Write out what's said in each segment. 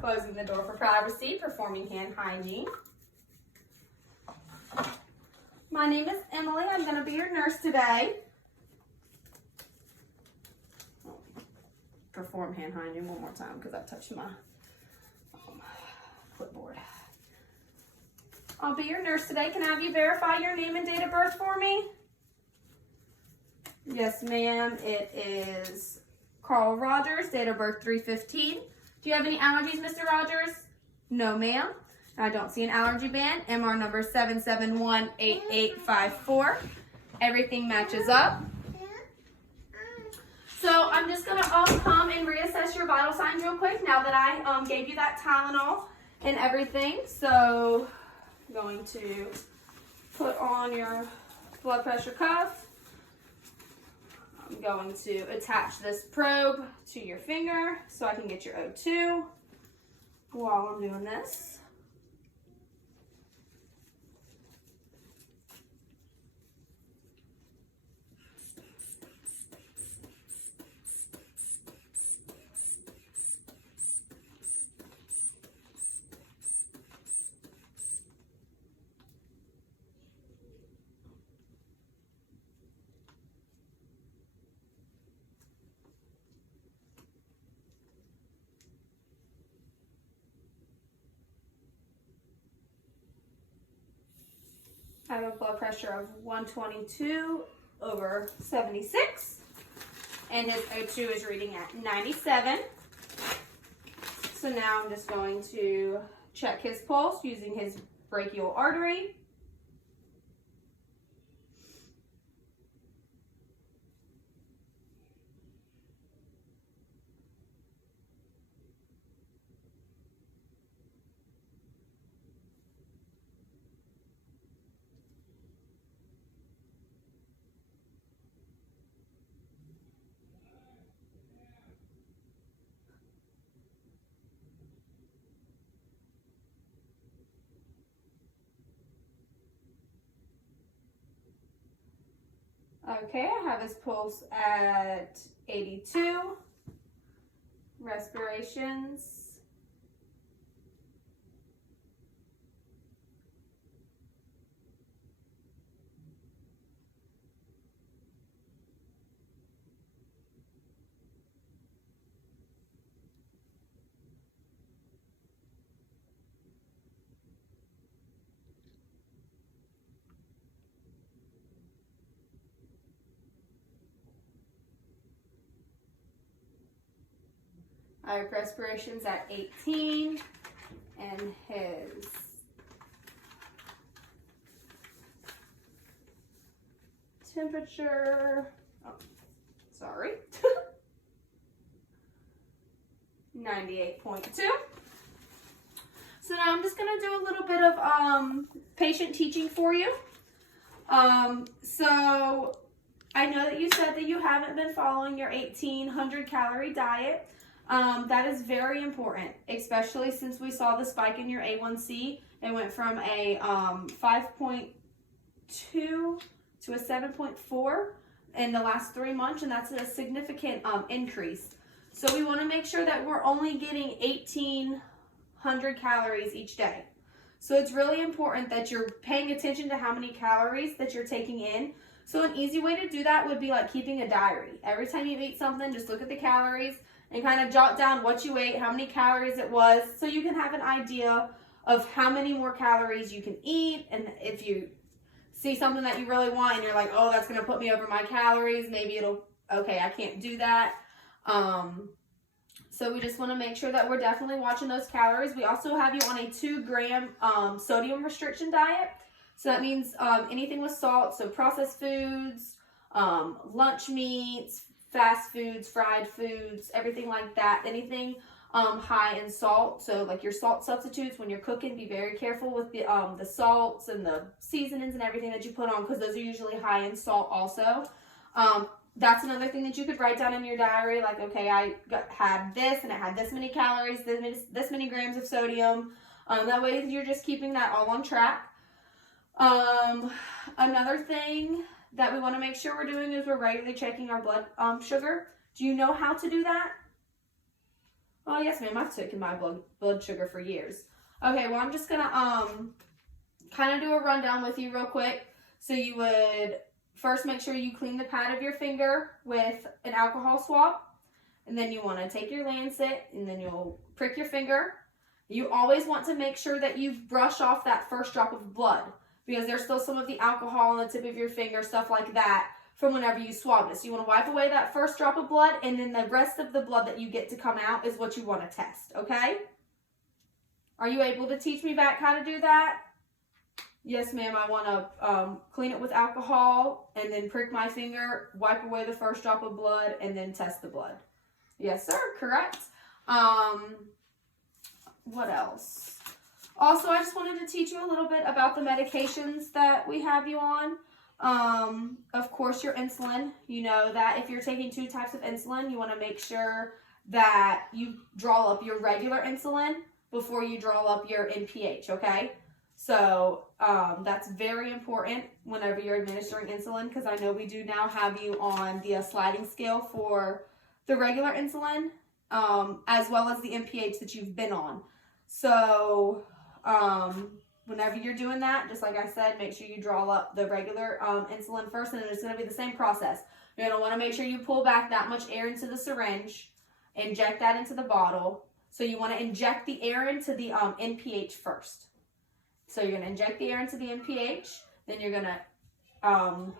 Closing the door for privacy, performing hand hygiene. My name is Emily. I'm going to be your nurse today. Perform hand hygiene one more time because I touched my clipboard. I'll be your nurse today. Can I have you verify your name and date of birth for me? Yes, ma'am. It is Carl Rogers, date of birth 3/15. Do you have any allergies, Mr. Rogers? No, ma'am. I don't see an allergy band. MR number 7718854. Everything matches up. So I'm just going to come and reassess your vital signs real quick now that I gave you that Tylenol and everything. So I'm going to put on your blood pressure cuff. I'm going to attach this probe to your finger so I can get your O2 while I'm doing this. I have a blood pressure of 122/76, and his O2 is reading at 97. So now I'm just going to check his pulse using his brachial artery. Okay, I have his pulse at 82. Respirations. I have respirations at 18, and his temperature, 98.2. So now I'm just going to do a little bit of patient teaching for you. So I know that you said that you haven't been following your 1,800 calorie diet. That is very important, especially since we saw the spike in your A1C. It went from a 5.2 to a 7.4 in the last 3 months, and that's a significant increase. So we want to make sure that we're only getting 1,800 calories each day. So it's really important that you're paying attention to how many calories that you're taking in. So an easy way to do that would be like keeping a diary. Every time you eat something, just look at the calories and kind of jot down what you ate, how many calories it was, so you can have an idea of how many more calories you can eat. And if you see something that you really want and you're like, oh, that's going to put me over my calories, maybe it'll, okay, I can't do that. So we just want to make sure that we're definitely watching those calories. We also have you on a 2-gram sodium restriction diet. So that means anything with salt, so processed foods, lunch meats, fast foods, fried foods, everything like that. Anything high in salt, so like your salt substitutes when you're cooking, be very careful with the salts and the seasonings and everything that you put on, because those are usually high in salt also. That's another thing that you could write down in your diary, like, okay, I had this and it had this many calories, this many grams of sodium. That way you're just keeping that all on track. Another thing that we want to make sure we're doing is we're regularly checking our blood sugar. Do you know how to do that? Oh, yes, ma'am. I've taken my blood sugar for years. Okay, well, I'm just going to kind of do a rundown with you real quick. So you would first make sure you clean the pad of your finger with an alcohol swab. And then you want to take your lancet and then you'll prick your finger. You always want to make sure that you brush off that first drop of blood because there's still some of the alcohol on the tip of your finger, stuff like that, from whenever you swab this. You want to wipe away that first drop of blood, and then the rest of the blood that you get to come out is what you want to test, okay? Are you able to teach me back how to do that? Yes, ma'am. I want to clean it with alcohol and then prick my finger, wipe away the first drop of blood, and then test the blood. Yes, sir. Correct. What else? Also, I just wanted to teach you a little bit about the medications that we have you on. Of course, your insulin. You know that if you're taking 2 types of insulin, you want to make sure that you draw up your regular insulin before you draw up your NPH, okay? So that's very important whenever you're administering insulin, because I know we do now have you on the sliding scale for the regular insulin, as well as the NPH that you've been on. So whenever you're doing that, just like I said, make sure you draw up the regular insulin first, and it's going to be the same process. You're going to want to make sure you pull back that much air into the syringe, inject that into the bottle. So you want to inject the air into the NPH first. So you're going to inject the air into the NPH, then you're going to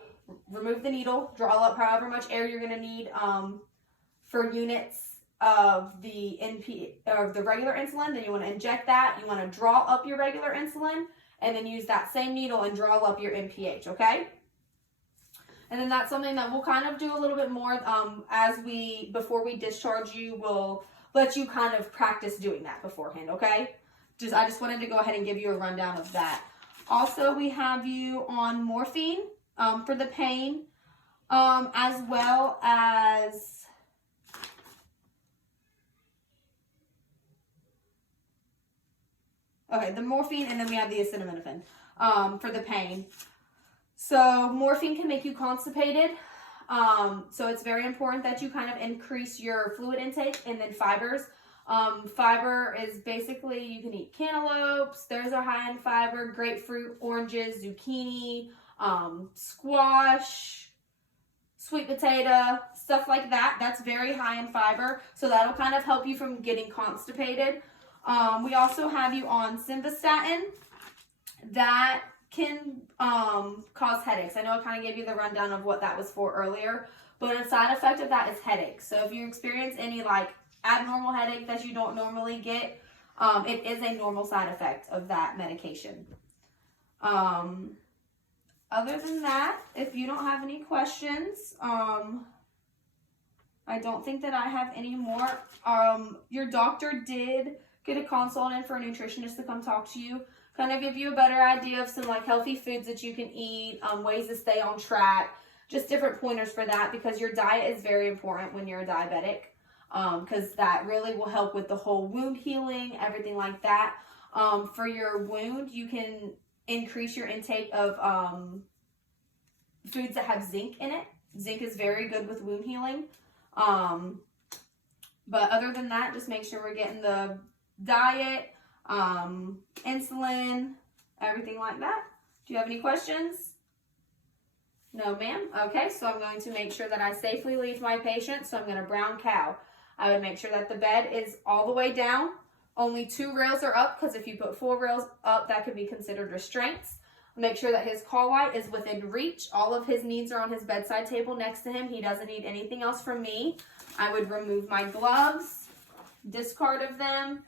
remove the needle, draw up however much air you're going to need for units of the regular insulin. Then you want to inject that. You want to draw up your regular insulin, and then use that same needle and draw up your NPH, okay? And then that's something that we'll kind of do a little bit more before we discharge you. We'll let you kind of practice doing that beforehand, okay? I just wanted to go ahead and give you a rundown of that. Also, we have you on morphine for the pain, as well as the morphine, and then we have the acetaminophen for the pain. So morphine can make you constipated. So it's very important that you kind of increase your fluid intake, and then fibers. Fiber is basically, you can eat cantaloupes. Those are high in fiber. Grapefruit, oranges, zucchini, squash, sweet potato, stuff like that. That's very high in fiber. So that'll kind of help you from getting constipated. We also have you on simvastatin. That can cause headaches. I know I kind of gave you the rundown of what that was for earlier, but a side effect of that is headaches. So if you experience any like abnormal headache that you don't normally get, it is a normal side effect of that medication. Other than that, if you don't have any questions, I don't think that I have any more. Your doctor did get a consult in for a nutritionist to come talk to you, kind of give you a better idea of some like healthy foods that you can eat, ways to stay on track, just different pointers for that, because your diet is very important when you're a diabetic, because that really will help with the whole wound healing, everything like that. For your wound, you can increase your intake of foods that have zinc in it. Zinc is very good with wound healing. But other than that, just make sure we're getting the diet, insulin, everything like that. Do you have any questions? No, ma'am. Okay, so I'm going to make sure that I safely leave my patient. So I'm going to BRNCOW. I would make sure that the bed is all the way down. Only 2 rails are up, because if you put 4 rails up, that could be considered restraints. Make sure that his call light is within reach. All of his needs are on his bedside table next to him. He doesn't need anything else from me. I would remove my gloves, discard of them,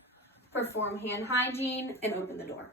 perform hand hygiene, and open the door.